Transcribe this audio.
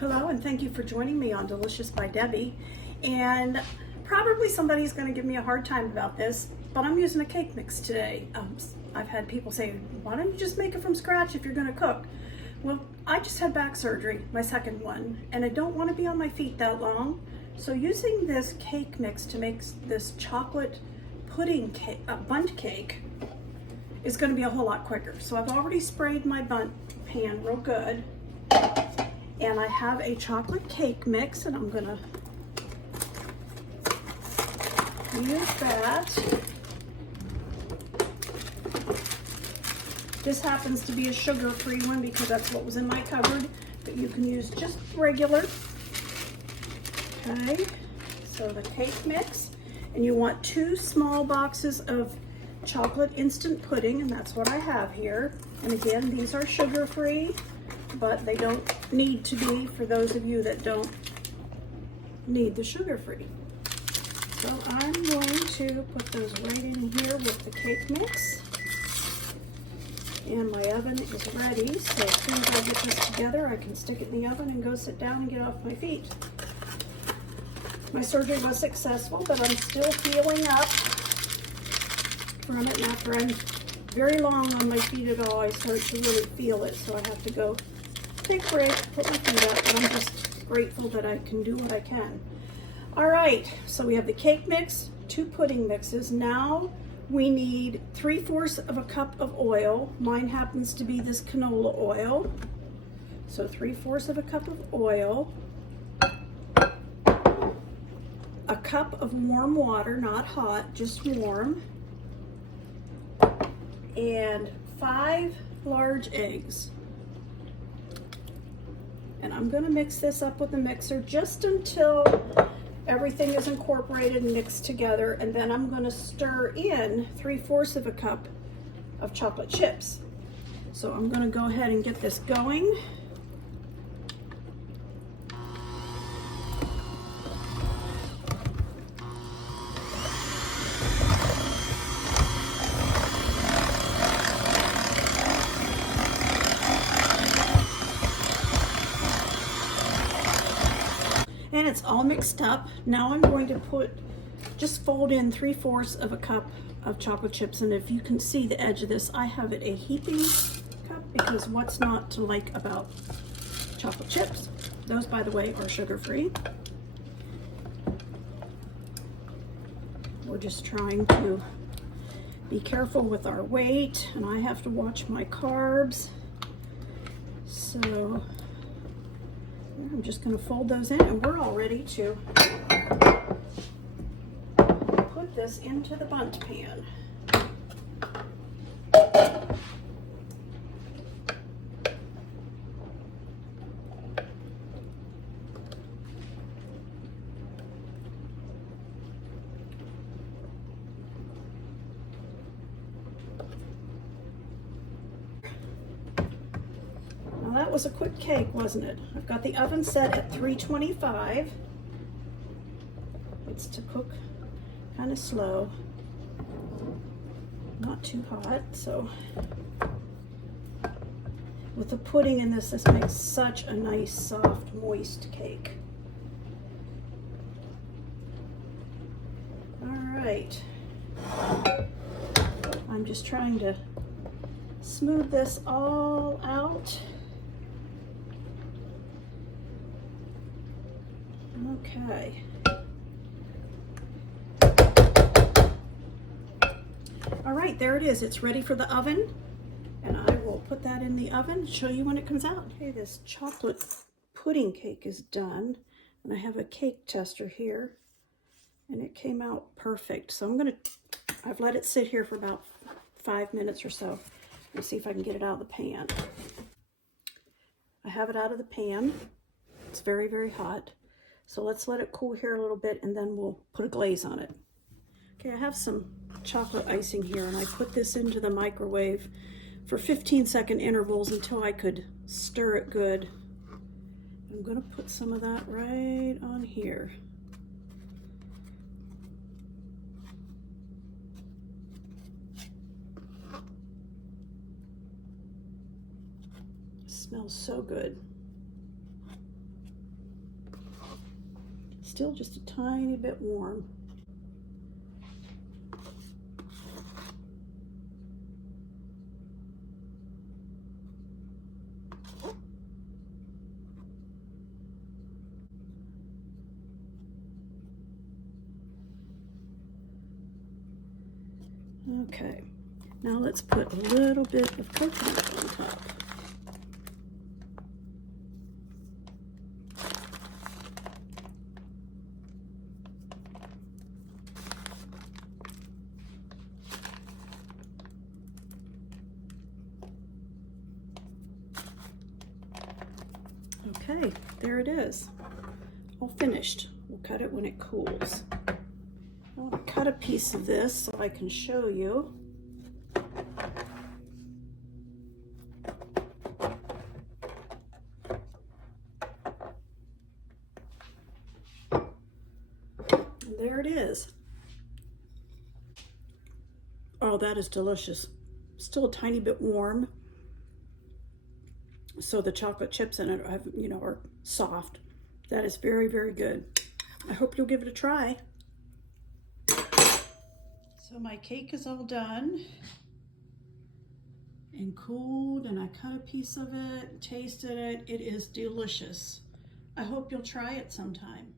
Hello, and thank you for joining me on Delicious by Debbie. And probably somebody's going to give me a hard time about this, but I'm using a cake mix today. I've had people say, why don't you just make it from scratch if you're going to cook? Well, I just had back surgery, my second one, and I don't want to be on my feet that long. So using this cake mix to make this chocolate pudding cake, Bundt cake, is going to be a whole lot quicker. So I've already sprayed my Bundt pan real good. And I have a chocolate cake mix, and I'm gonna use that. This happens to be a sugar-free one because that's what was in my cupboard, but you can use just regular. Okay, so the cake mix, and you want 2 small boxes of chocolate instant pudding, and that's what I have here. And again, these are sugar-free, but they don't need to be for those of you that don't need the sugar-free. So I'm going to put those right in here with the cake mix. And my oven is ready, so as soon as I get this together, I can stick it in the oven and go sit down and get off my feet. My surgery was successful, but I'm still healing up from it, and after I'm very long on my feet at all, I start to really feel it, so I have to go take a break, put my feet up, but I'm just grateful that I can do what I can. All right, so we have the cake mix, 2 pudding mixes. Now we need 3/4 of a cup of oil. Mine happens to be this canola oil. So 3/4 of a cup of oil. A cup of warm water, not hot, just warm. And 5 large eggs. And I'm going to mix this up with the mixer just until everything is incorporated and mixed together, and then I'm going to stir in 3/4 of a cup of chocolate chips. So I'm going to go ahead and get this going. And it's all mixed up. Now I'm going to just fold in 3/4 of a cup of chocolate chips. And if you can see the edge of this, I have it a heaping cup, because what's not to like about chocolate chips? Those, by the way, are sugar-free. We're just trying to be careful with our weight, and I have to watch my carbs. So I'm just going to fold those in, and we're all ready to put this into the Bundt pan. That was a quick cake, wasn't it? I've got the oven set at 325. It's to cook kind of slow, not too hot. So with the pudding in this makes such a nice, soft, moist cake. All right. I'm just trying to smooth this all out. Okay. All right, there it is. It's ready for the oven, and I will put that in the oven and show you when it comes out. Okay, this chocolate pudding cake is done, and I have a cake tester here, and it came out perfect. So I've let it sit here for about 5 minutes or so. Let's see if I can get it out of the pan. I have it out of the pan. It's very, very hot. So let's let it cool here a little bit, and then we'll put a glaze on it. Okay, I have some chocolate icing here, and I put this into the microwave for 15-second intervals until I could stir it good. I'm gonna put some of that right on here. It smells so good. Still just a tiny bit warm. Okay, now let's put a little bit of coconut on top. Okay, there it is, all finished. We'll cut it when it cools. I want to cut a piece of this so I can show you. And there it is. Oh, that is delicious. Still a tiny bit warm, so the chocolate chips in it have, are soft. That is very, very good. I hope you'll give it a try. So my cake is all done and cooled, and I cut a piece of it, tasted it. It is delicious. I hope you'll try it sometime.